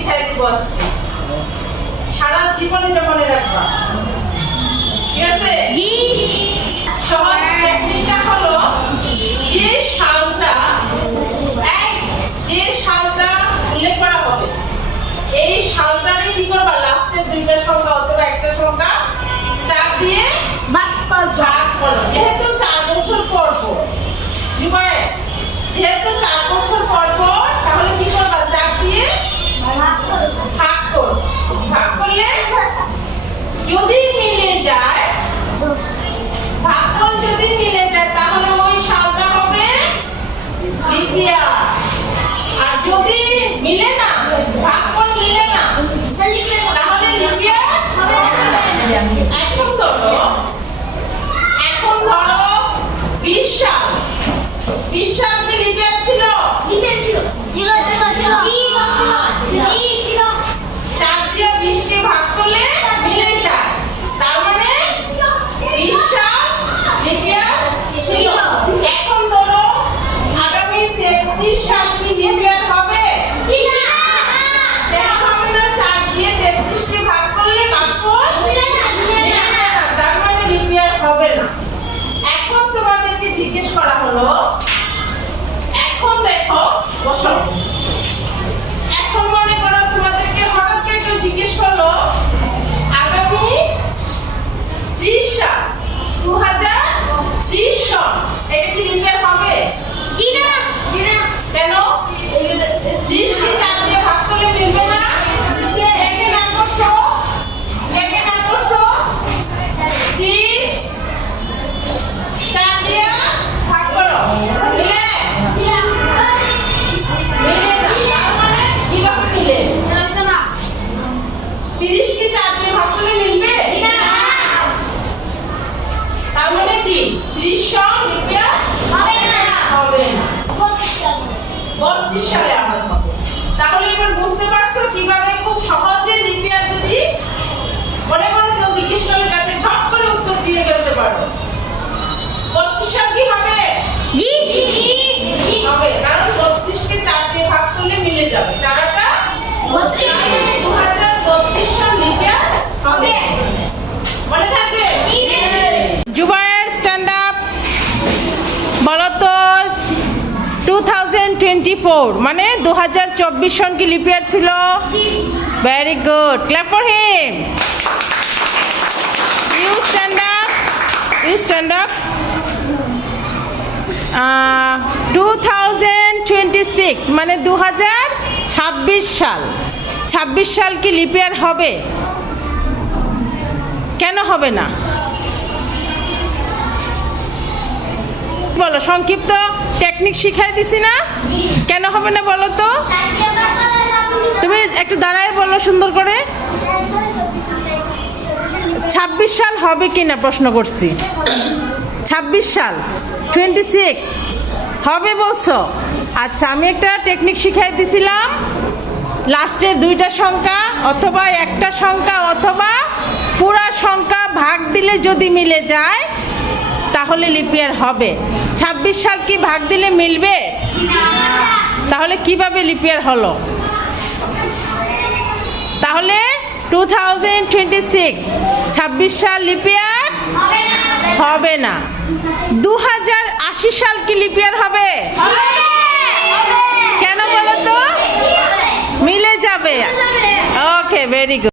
শিখাই দিব আজকে, সারা জীবন এটা মনে রাখবা, ঠিক আছে? সহজ টেকনিকটা হলো যে সালটা উল্লেখ করা হবে, এই সালটারে কি করবা, লাস্টের দুইটা সংখ্যা অথবা একটা সংখ্যা 4 দিয়ে ভাগ করো। যেহেতু 4 বছর পর পর, যেহেতু 4 বছর পর পর, তাহলে কি করবা, 4 দিয়ে ভাগ করো। ভাগ করলে যদি মিলে যায়, ভাগফল যদি মিলে যায়, তাহলে ওই সালটা হবে লিপ ইয়ার। আর যদি মিলে না, ভাগফল মিলে না, তাহলে লিপ ইয়ার হবে না। এখন ধরো 20 সাল, 20 সাল কি লিপ ইয়ার ছিল? ছিল। 4 দিয়ে 20 কে ভাগ করলে মিলে যায়, তার মানে 20 সাল লিপ ইয়ার ছিল। এখন ধরো আগামী 33 সাল কি লিপ ইয়ার হবে? কেন হবে না? 4 দিয়ে 33 কে ভাগ করলে ভাগফল মিলে না, তার মানে লিপ ইয়ার হবে না। এখন তোমাদেরকে জিজ্ঞেস করা হলো, এখন দেখো বসো, এখন মনে করো তোমাদেরকে হঠাৎ করে কেউ জিজ্ঞেস করলো আগামী 30 সাল 2030 সন এটা কি লিপ ইয়ার হবে? কেন? 30 কে 4 দিয়ে ভাগ করলে মিলবে না। একে না করছো, 30 4 দিয়ে ভাগ করো, মিলে? মিলে না, তার মানে কিভাবে মিলে? 30 কে 4 দিয়ে ভাগ করলে মিলবে? তার মানে কি 30 সন লিপ ইয়ার হবে না। 32 সালে আবার হবে। তাহলে এবার বুঝতে পারছো কিভাবে খুব সহজে লিপ ইয়ার যদি মনে করো কেউ জিজ্ঞেস করলে যাতে ঝট করে উত্তর দিয়ে ফেলতে পারো। 32 সাল কি হবে? হবে, কারণ 32 কে 4 দিয়ে ভাগ করলে মিলে যাবে, চারটা 2032 সাল লিপ ইয়ার হবে। মনে থাকবে? জুবায়ের স্ট্যান্ড আপ, বলো তো 2024 মানে 2024 সন কি লিপ ইয়ার ছিল? Very good, clap for him. You stand up 2026 মানে 2026 সাল, 26 সাল কি লিপ ইয়ার হবে? কেন হবে না বলো? সংক্ষিপ্ত টেকনিক শিখাই দিছি না? কেন হবে না বলো তো? তুমি একটু দাঁড়ায় বলো সুন্দর করে। 26 সাল হবে কিনা প্রশ্ন করছি। 26 সাল 26 হবে বলছো? আচ্ছা, আমি একটা টেকনিক শিখাই দিছিলাম, লাস্টের দুইটা সংখ্যা অথবা একটা সংখ্যা অথবা পুরা সংখ্যা ভাগ দিলে যদি মিলে যায় তাহলে লিপ ইয়ার হবে। 26 সাল কি ভাগ দিলে মিলবে? তাহলে কিভাবে লিপ ইয়ার হলো? তাহলে 2026 26 সাল লিপ ইয়ার হবে না। 2080 সাল কি লিপ ইয়ার হবে? কেন বলো তো? মিলে যাবে। ওকে, ভেরি গুড।